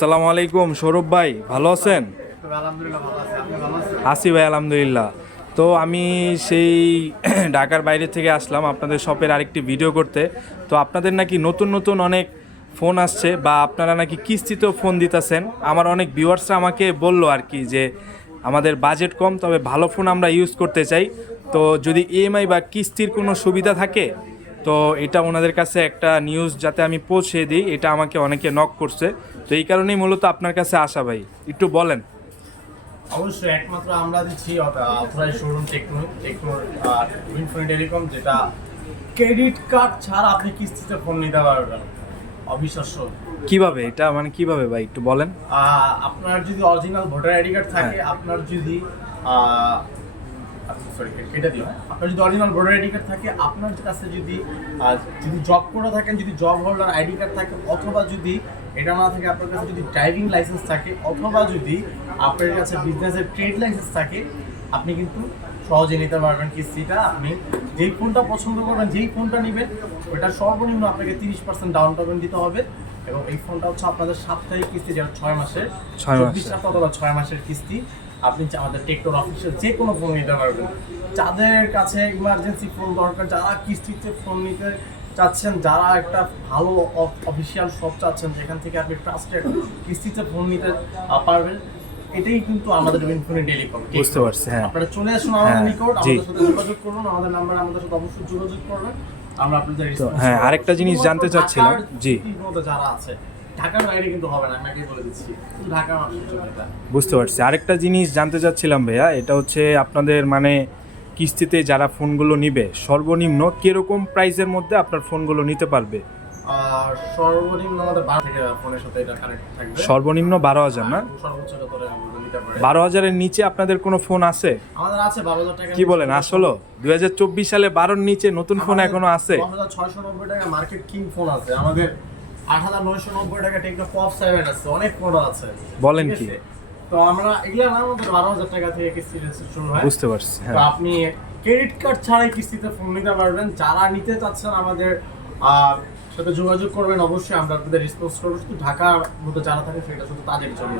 আসসালামু আলাইকুম সৌরভ ভাই, ভালো আছেন? আলহামদুলিল্লাহ ভালো আছি। আপনি ভালো আছেন? আসি ভাই, আলহামদুলিল্লাহ। তো আমি সেই ঢাকার বাইরে থেকে আসলাম আপনাদের শপের আরেকটি ভিডিও করতে। তো আপনাদের নাকি নতুন নতুন অনেক ফোন আসছে বা আপনারা নাকি কিস্তিতেও ফোন দিতেছেন। আমার অনেক ভিউয়ার্সরা আমাকে বললো আর কি যে আমাদের বাজেট কম, তবে ভালো ফোন আমরা ইউজ করতে চাই। তো যদি ইএমআই বা কিস্তির কোনো সুবিধা থাকে তো এটা ওনাদের কাছে একটা নিউজ যাতে আমি পৌঁছে দিই, এটা আমাকে অনেকে নক করছে। তো এই কারণেই মূলত আপনার কাছে আসা ভাই, একটু বলেন। অবশ্যই একমাত্র আমরা দিচ্ছি অথরাইজ শোরুম টেকনো উইনফোন টেলিকম, যেটা ক্রেডিট কার্ড ছাড়া আপনি কিস্তিতে ফোন নিতে পারবেন। অবিশ্বাস্য। কিভাবে এটা, মানে কিভাবে ভাই একটু বলেন। আপনার যদি অরিজিনাল ভোটার আইডি কার্ড থাকে, আপনার যদি সরি কেটে দিও, আপনার যদি অরিজিনাল ভোটার আইডি কার্ড থাকে, আপনার কাছে যদি জব করে থাকেন, যদি জব হোল্ডার আইডি কার্ড থাকে, অথবা যদি এটা না থাকে আপনার কাছে যদি ড্রাইভিং লাইসেন্স থাকে, অথবা যদি আপনার কাছে বিজনেসের ট্রেড লাইসেন্স থাকে, আপনি কিন্তু সহজে নিতে পারবেন কিস্তিটা। আপনি যেই ফোনটা পছন্দ করবেন, যেই ফোনটা নেবেন, ওটা সর্বনিম্ন আপনাকে 30% ডাউন পেমেন্ট দিতে হবে। এবং এই ফোনটা হচ্ছে আপনাদের সাপ্তাহিক কিস্তি, যেটা 6 মাসের 24 সপ্তাহ অথবা 6 মাসের কিস্তি। আপনি আমাদের টেকটোর অফিসিয়াল যে কোনো ফোন নিতে পারবেন। যাদের কাছে ইমার্জেন্সি ফোন দরকার, যারা কিস্তিতে ফোন নিতে চাচ্ছেন, যারা একটা ভালো অফিসিয়াল শপ চাচ্ছেন যেখান থেকে আপনি ট্রাস্টেড কিস্তিতে ফোন নিতে পারবেন, এটাই কিন্তু আমাদের উইনফোন টেলিকম। বুঝতে পারছি, হ্যাঁ। আপনারা চলে আসুন আমাদের নিকট, আমাদের সাথে যোগাযোগ করুন, আমাদের নাম্বার আমাদের সাথে অবশ্যই যোগাযোগ করবেন। আমরা আপনাদের হ্যাঁ, আরেকটা জিনিস জানতে চাচ্ছিলাম। জি, যারা আছে ঢাকার বাইরে কিন্তু হবে না, আপনাকে বলে দিচ্ছি, ঢাকা বুঝতে পারছি। আরেকটা জিনিস জানতে চাচ্ছিলাম ভাইয়া, এটা হচ্ছে আপনাদের মানে কিস্তিতে যারা ফোনগুলো নিবে সর্বনিম্ন কিরকম প্রাইসের মধ্যে আপনার ফোনগুলো নিতে পারবে? আর সর্বনিম্ন আমাদের 12 থেকে ফোনের সাথে এটা কানেক্ট থাকবে। সর্বনিম্ন 12,000 না? সর্বোচ্চ ধরে নিতে পারে। 12,000-এর নিচে আপনাদের কোনো ফোন আছে? আমাদের আছে 12,000 টাকা। কি বলেন, আসলে 2024 সালে 12-র নিচে নতুন ফোন এখনো আছে? 10,690 টাকা মার্কেট কিং ফোন আছে আমাদের। 8,990 টাকা টেকনো পপ 7 আছে, অনেক মডেল আছে। বলেন কি? তো আমরা এগুলা না, আমাদের 12,000 টাকা থেকে কিস্তি শুরু হয়। বুঝতে পারছি, হ্যাঁ। তো আপনি ক্রেডিট কার্ড ছাড়াই কিস্তিতে ফোন নিতে পারবেন। যারা নিতে চাচ্ছেন আমাদের সাথে যোগাযোগ করবেন, অবশ্যই আমরা আপনাদের রেসপন্স করবো। শুধু ঢাকার মধ্যে যারা থাকে সেটা শুধু তাদের জন্য।